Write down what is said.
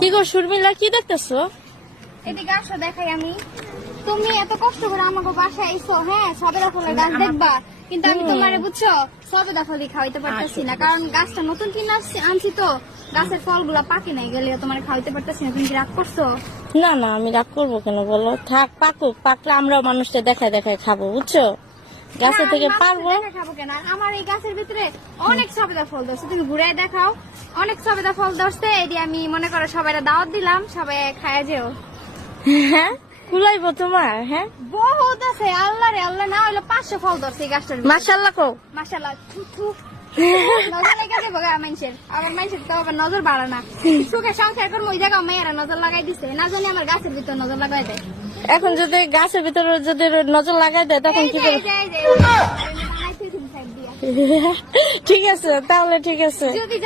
কি গো শর্মিলা, কি দেখতেছো? এদিকে আসো, দেখাই আমি। তুমি এত কষ্ট করে আমাকে বাসায় আইছো, হ্যাঁ সবেদা ফলের গাছ দেখবা, কিন্তু আমি তোমারে বুঝছো সবেদা ফলই খাওয়াইতে পারতেছি না, কারণ গাছটা নতুন কিনে আনছি তো, গাছের ফলগুলা পাকে নাই গেলে তোমার খাওয়াইতে পারতেছি না। তুমি কি রাগ করছো? না না, আমি রাগ করবো কেন বলো? থাক, পাকুক, পাকলে আমরাও মানুষটা দেখায় দেখায় খাবো, বুঝছো? গাছের থেকে পারবো খাবো কেন? আমার এই গাছের ভিতরে অনেক সবেদা ফল ধরছে, তুমি ঘুরে দেখাও। অনেক সবেদা ফল ধরছে, এটি আমি মনে করো সবাই দাওয়াত দিলাম, সবাই খায় যেও। হ্যাঁ, কুলাইবো তোমার? হ্যাঁ, বহুত আছে। আল্লাহ রে আল্লাহ, না হইলো 500 ফল ধরছে এই গাছটার ভিতরে। মাশাআল্লাহ কও। মাশাআল্লাহ। নজর লেগে যাবো মানুষের, আবার মানুষের তো আবার নজর বাড়া না। সুখে সংসার করবো, ওই জায়গায় মেয়েরা নজর লাগাই দিছে, না জানি আমার গাছের ভিতর নজর লাগাই দেয়। এখন যদি গাছের ভিতরে যদি নজর লাগাই দেয় তখন কি করবে? ঠিক আছে, তাহলে ঠিক আছে। যদি